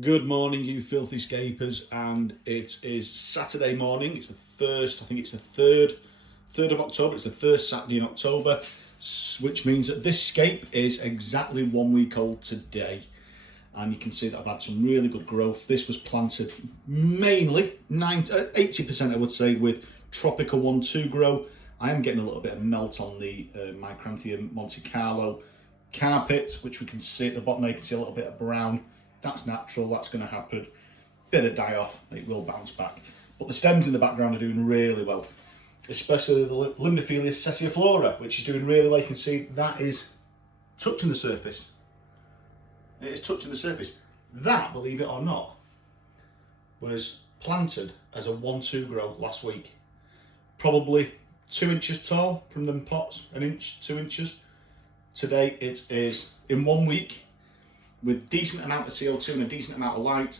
Good morning, you filthy scapers, and it is Saturday morning. It's the first, I think it's the third of October. It's the first Saturday in October, which means that this scape is exactly 1 week old today. And you can see that I've had some really good growth. This was planted mainly 80%, I would say, with Tropical 1-2 grow. I am getting a little bit of melt on the Micranthia Monte Carlo carpet, which we can see at the bottom. You can see a little bit of brown. That's natural, that's going to happen. Bit of die off, it will bounce back. But the stems in the background are doing really well, especially the Limnophilia sessiiflora, which is doing really well. You can see that is touching the surface. It is touching the surface. That, believe it or not, was planted as a 1-2 grow last week. Probably 2 inches tall from them pots, an inch, 2 inches. Today it is, in 1 week, with decent amount of CO2 and a decent amount of light,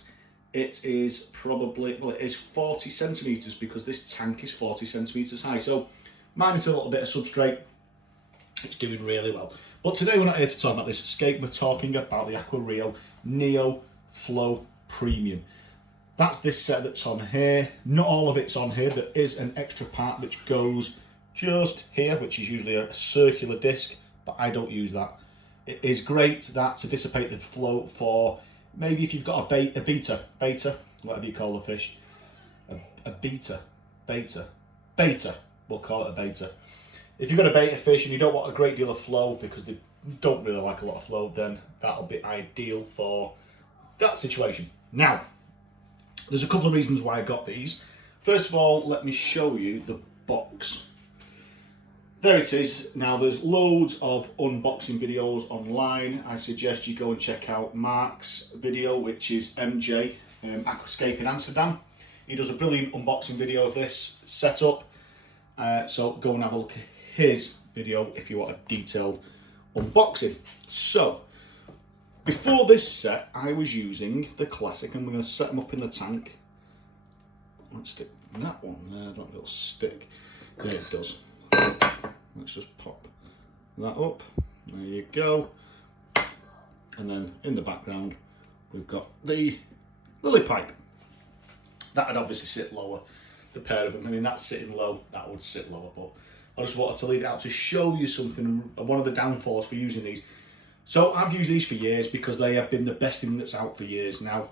it is probably, well, it is 40 centimetres because this tank is 40 centimetres high. So minus a little bit of substrate, it's doing really well. But today we're not here to talk about this scape, we're talking about the Aqua Rio Neo Flow Premium. That's this set that's on here. Not all of it's on here. There is an extra part which goes just here, which is usually a circular disc, but I don't use that. It is great that to dissipate the flow for maybe if you've got a beta, whatever you call the fish, a beta, we'll call it a beta. If you've got a beta fish and you don't want a great deal of flow because they don't really like a lot of flow, then that'll be ideal for that situation. Now, there's a couple of reasons why I got these. First of all, let me show you the box. There it is. Now there's loads of unboxing videos online. I suggest you go and check out Mark's video, which is MJ, Aquascape in Amsterdam. He does a brilliant unboxing video of this setup. So go and have a look at his video if you want a detailed unboxing. So, before this set, I was using the classic. I'm going to set them up in the tank. Let's stick that one there. I don't know if it'll stick. There it does. Let's just pop that up. There you go. And then in the background, we've got the lily pipe. That would obviously sit lower, the pair of them. I mean, that's sitting low, that would sit lower, but I just wanted to leave it out to show you something, one of the downfalls for using these. So I've used these for years because they have been the best thing that's out for years now.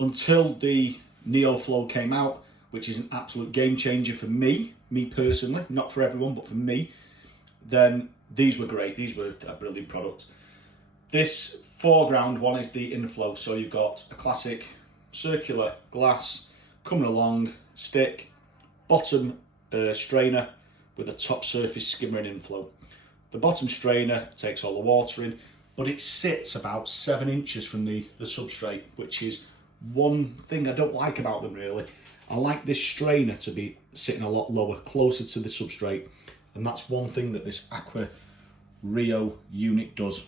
Until the Neo Flow came out, which is an absolute game changer for me personally, not for everyone, but for me, then these were great. These were a brilliant product. This foreground one is the inflow. So you've got a classic circular glass coming along, stick, bottom strainer with a top surface skimmer and inflow. The bottom strainer takes all the water in, but it sits about 7 inches from the substrate, which is one thing I don't like about them really. I like this strainer to be sitting a lot lower, closer to the substrate. And that's one thing that this Aqua Rio unit does.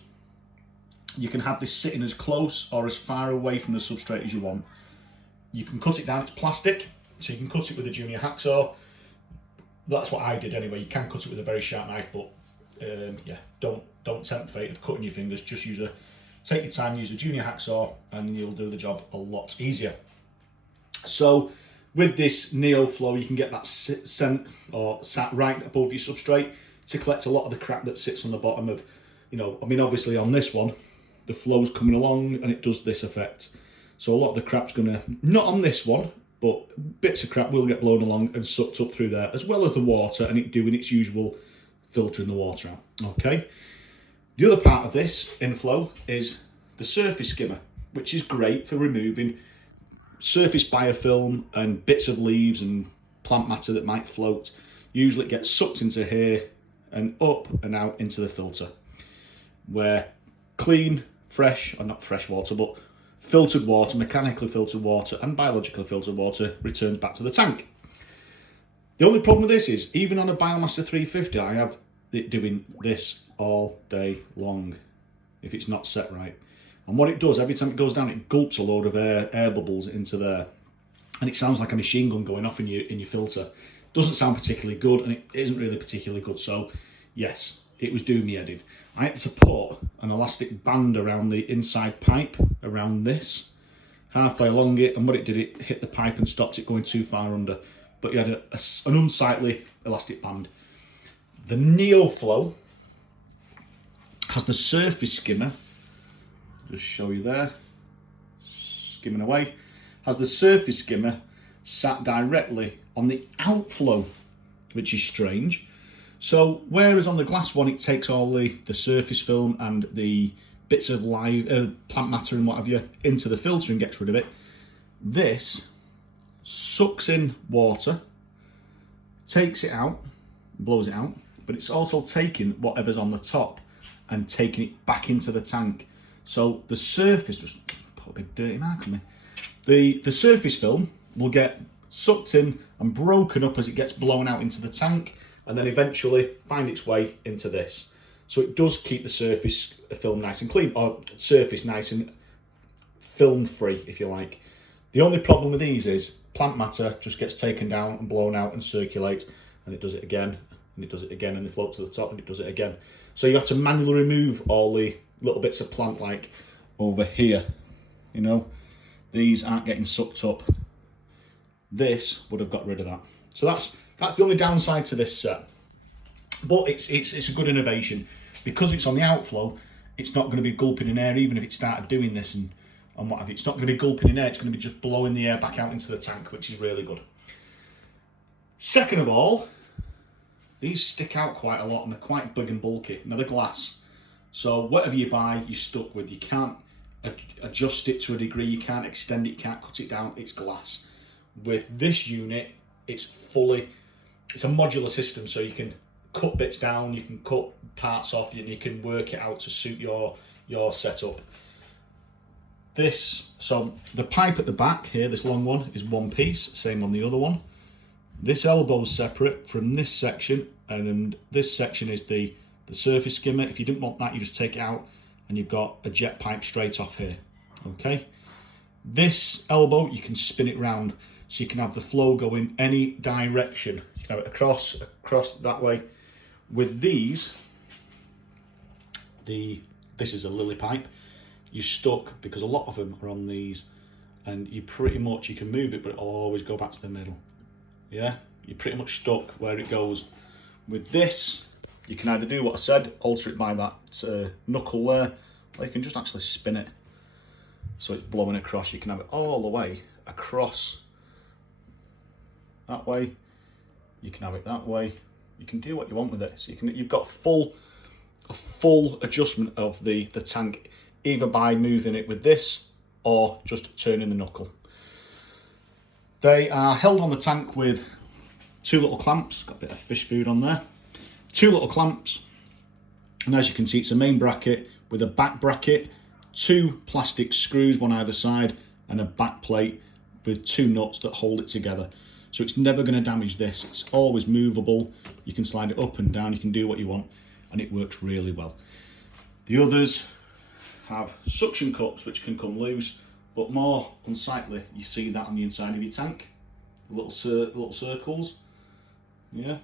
You can have this sitting as close or as far away from the substrate as you want. You can cut it down, it's plastic, so you can cut it with a junior hacksaw. That's what I did anyway. You can cut it with a very sharp knife, but yeah, don't tempt fate of cutting your fingers. Just take your time, use a junior hacksaw, and you'll do the job a lot easier. So with this Neo Flow, you can get that sat right above your substrate to collect a lot of the crap that sits on the bottom of, I mean, obviously on this one, the flow's coming along and it does this effect. So a lot of the crap's gonna, not on this one, but bits of crap will get blown along and sucked up through there, as well as the water and it doing its usual filtering the water out, okay? The other part of this inflow is the surface skimmer, which is great for removing surface biofilm and bits of leaves and plant matter that might float. Usually it gets sucked into here and up and out into the filter, where clean, fresh, or not fresh water, but filtered water, mechanically filtered water and biologically filtered water returns back to the tank. The only problem with this is, even on a Biomaster 350, I have it doing this all day long if it's not set right. And what it does, every time it goes down, it gulps a load of air bubbles into there. And it sounds like a machine gun going off in your filter. Doesn't sound particularly good, and it isn't really particularly good. So, yes, it was doing me head in. I had to put an elastic band around the inside pipe, around this. halfway along it, and what it did, it hit the pipe and stopped it going too far under. But you had an unsightly elastic band. The NeoFlow has the surface skimmer, just show you there, skimming away, has the surface skimmer sat directly on the outflow, which is strange. So whereas on the glass one it takes all the surface film and the bits of live plant matter and what have you into the filter and gets rid of it, this sucks in water, takes it out, blows it out, but it's also taking whatever's on the top and taking it back into the tank. So the surface, just put a big dirty mark on me, the surface film will get sucked in and broken up as it gets blown out into the tank, and then eventually find its way into this. So it does keep the surface film nice and clean, or surface nice and film free, if you like. The only problem with these is plant matter just gets taken down and blown out and circulates, and it does it again, and it does it again, and they float to the top, and it does it again. So you have to manually remove all the little bits of plant, like over here, you know, these aren't getting sucked up. This would have got rid of that. So that's the only downside to this set. But it's a good innovation. Because it's on the outflow, it's not going to be gulping in air, even if it started doing this and what have you. It's not going to be gulping in air, it's going to be just blowing the air back out into the tank, which is really good. Second of all, these stick out quite a lot and they're quite big and bulky. Now they're glass, so whatever you buy, you're stuck with. You can't adjust it to a degree, you can't extend it, you can't cut it down, it's glass. With this unit, it's a modular system, so you can cut bits down, you can cut parts off, and you can work it out to suit your setup. So the pipe at the back here, this long one, is one piece, same on the other one. This elbow's separate from this section, and this section is the surface skimmer. If you didn't want that, you just take it out and you've got a jet pipe straight off here. Okay, this elbow, you can spin it round, so you can have the flow go in any direction. You can have it across that way. With these, this is a lily pipe. You're stuck because a lot of them are on these, and you can move it, but it'll always go back to the middle. Yeah, you're pretty much stuck where it goes. With this, you can either do what I said, alter it by that knuckle there, or you can just actually spin it so it's blowing across. You can have it all the way across that way, you can have it that way, you can do what you want with it. So you've got a full adjustment of the tank, either by moving it with this or just turning the knuckle. They are held on the tank with two little clamps, got a bit of fish food on there, two little clamps, and as you can see, it's a main bracket with a back bracket, two plastic screws, one either side, and a back plate with two nuts that hold it together. So it's never going to damage this. It's always movable. You can slide it up and down. You can do what you want, and it works really well. The others have suction cups, which can come loose, but more unsightly. You see that on the inside of your tank, little circles. Yeah.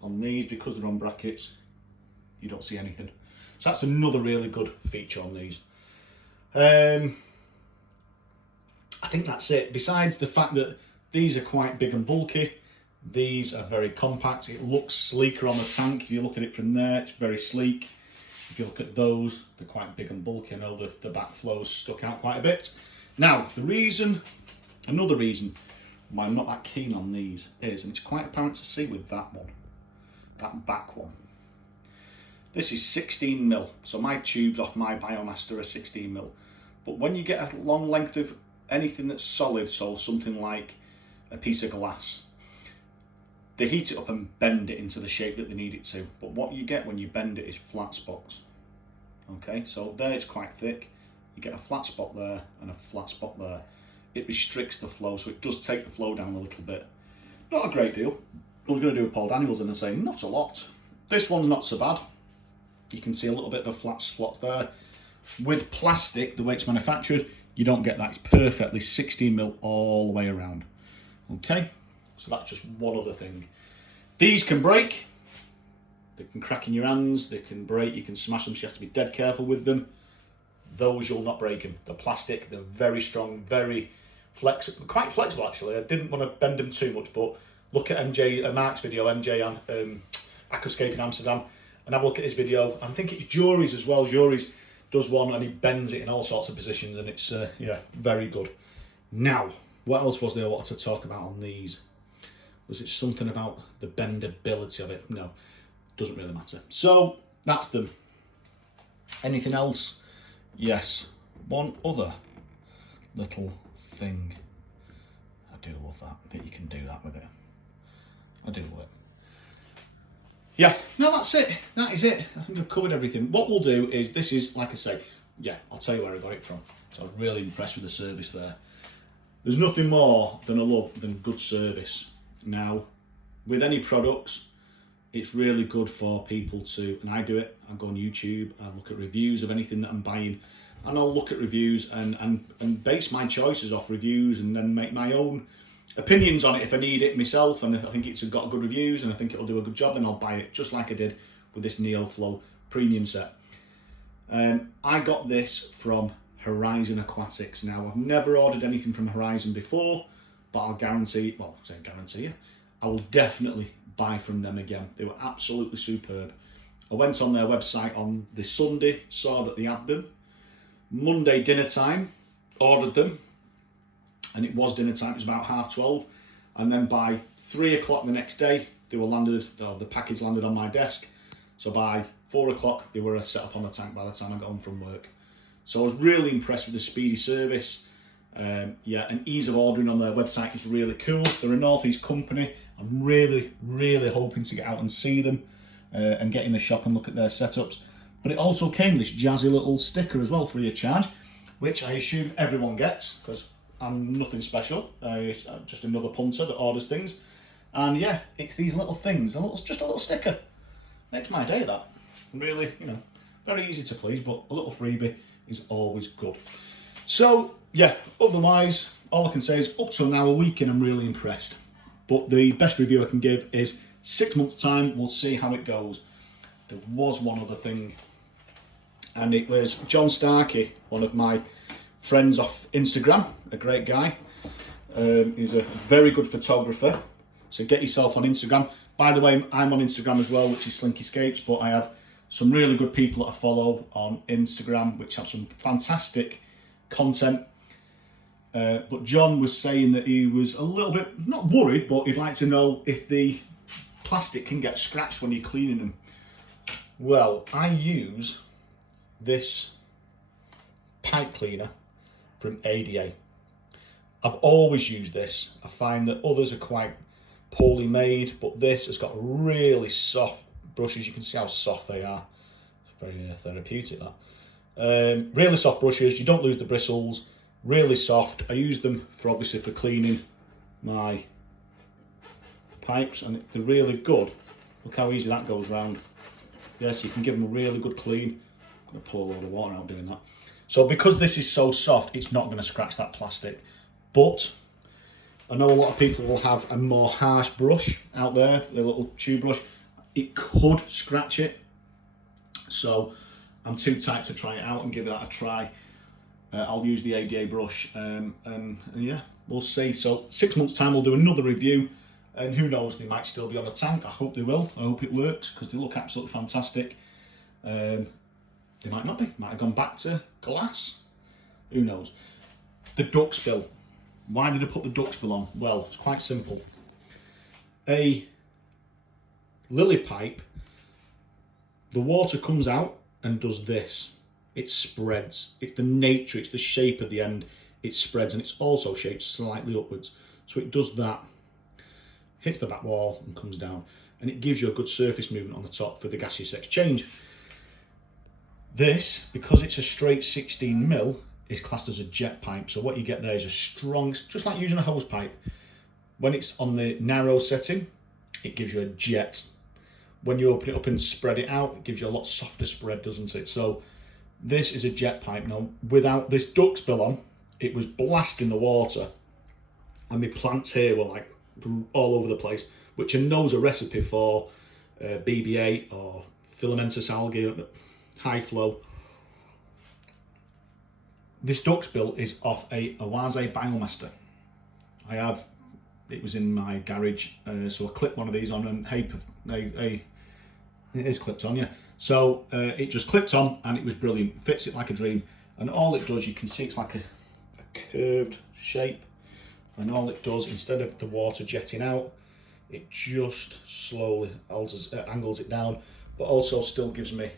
On these, because they're on brackets, you don't see anything. So that's another really good feature on these. I think that's it. Besides the fact that these are quite big and bulky, these are very compact. It looks sleeker on the tank. If you look at it from there, it's very sleek. If you look at those, they're quite big and bulky. I know the backflow's stuck out quite a bit. Now, another reason why I'm not that keen on these is, and it's quite apparent to see with that one, that back one. This is 16mm, so my tubes off my Biomaster are 16mm. But when you get a long length of anything that's solid, so something like a piece of glass, they heat it up and bend it into the shape that they need it to. But what you get when you bend it is flat spots. Okay, so there it's quite thick. You get a flat spot there and a flat spot there. It restricts the flow, so it does take the flow down a little bit. Not a great deal. I was going to do a Paul Daniels and I say not a lot. This one's not so bad. You can see a little bit of a flat spot there. With plastic, the way it's manufactured, you don't get that. It's perfectly 16mm all the way around. Okay, so that's just one other thing. These can break. They can crack in your hands. They can break. You can smash them, so you have to be dead careful with them. those you'll not break them. They're plastic, they're very strong, very flexible, quite flexible actually. I didn't want to bend them too much, but look at Mark's video, MJ and Aquascape in Amsterdam, and have a look at his video. I think it's Jury's as well. Jury's does one and he bends it in all sorts of positions, and it's yeah, very good. Now, what else was there I wanted to talk about on these? Was it something about the bendability of it? No, doesn't really matter. So that's them. Anything else? Yes, one other little thing. I do love that you can do that with it. I do love it. Yeah, no, that's it. That is it. I think I've covered everything. What we'll do is, this is, like I say, yeah, I'll tell you where I got it from. So I was really impressed with the service there. There's nothing more than I love than good service. Now, with any products, it's really good for people to, and I do it, I go on YouTube, I look at reviews of anything that I'm buying, and I'll look at reviews and base my choices off reviews, and then make my own opinions on it if I need it myself, and if I think it's got good reviews and I think it'll do a good job, then I'll buy it, just like I did with this NeoFlow premium set. I got this from Horizon Aquatics. Now, I've never ordered anything from Horizon before, but I'll guarantee, well, I say guarantee you, I will definitely buy from them again. They were absolutely superb. I went on their website on the Sunday, saw that they had them. Monday dinner time, ordered them, and it was dinner time, it was about 12:30, and then by 3 o'clock the next day, they were landed, the package landed on my desk. So by 4 o'clock, they were set up on the tank by the time I got home from work. So I was really impressed with the speedy service. Yeah, and ease of ordering on their website is really cool. They're a Northeast company. I'm really, really hoping to get out and see them and get in the shop and look at their setups. But it also came with this jazzy little sticker as well, free of charge, which I assume everyone gets, because I'm nothing special. I'm just another punter that orders things. And yeah, it's these little things, just a little sticker. Makes my day, that. Really, you know, very easy to please, but a little freebie is always good. So yeah, otherwise, all I can say is up till now, a week in, I'm really impressed. But the best review I can give is 6 months time, we'll see how it goes. There was one other thing, and it was John Starkey, one of my friends off Instagram, a great guy. He's a very good photographer, so get yourself on Instagram. By the way, I'm on Instagram as well, which is Slinkyscapes, but I have some really good people that I follow on Instagram, which have some fantastic content. But John was saying that he was a little bit, not worried, but he'd like to know if the plastic can get scratched when you're cleaning them. Well, I use this pipe cleaner from ADA. I've always used this. I find that others are quite poorly made, but this has got really soft brushes. You can see how soft they are. It's very therapeutic, that. Really soft brushes. You don't lose the bristles. Really soft. I use them for, obviously, for cleaning my pipes, and they're really good. Look how easy that goes round. Yes, you can give them a really good clean. I'm going to pull a load of water out doing that. So because this is so soft, it's not going to scratch that plastic. But I know a lot of people will have a more harsh brush out there, a little tube brush. It could scratch it. So I'm too tight to try it out and give that a try. I'll use the ADA brush, and yeah, we'll see. So 6 months time, we'll do another review, and who knows, they might still be on the tank. I hope they will. I hope it works, because they look absolutely fantastic. They might not be. Might have gone back to glass. Who knows? The duck spill. Why did I put the duck spill on? Well, it's quite simple. A lily pipe, the water comes out and does this. It spreads. It's the nature, it's the shape of the end. It spreads, and it's also shaped slightly upwards. So it does that, hits the back wall and comes down, and it gives you a good surface movement on the top for the gaseous exchange. This, because it's a straight 16mm, is classed as a jet pipe. So what you get there is a strong, just like using a hose pipe. When it's on the narrow setting, it gives you a jet. When you open it up and spread it out, it gives you a lot softer spread, doesn't it? So this is a jet pipe. Now, without this duck spill on, it was blasting the water, and my plants here were like all over the place, which I know is a recipe for BB8 or filamentous algae, high flow. This duck's bill is off a Awase Biomaster. It was in my garage, so I clipped one of these on, and it is clipped on, yeah. So it just clipped on, and it was brilliant. Fits it like a dream. And all it does, you can see it's like a curved shape. And all it does, instead of the water jetting out, it just slowly angles it down, but also still gives me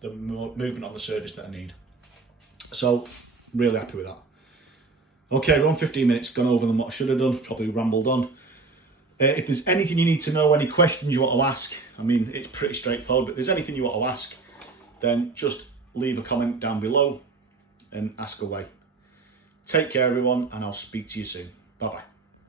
the movement on the surface that I need. So, really happy with that. Okay, we're on 15 minutes, gone over than what I should have done, probably rambled on. If there's anything you need to know, any questions you want to ask, I mean, it's pretty straightforward, but if there's anything you want to ask, then just leave a comment down below and ask away. Take care, everyone, and I'll speak to you soon. Bye-bye.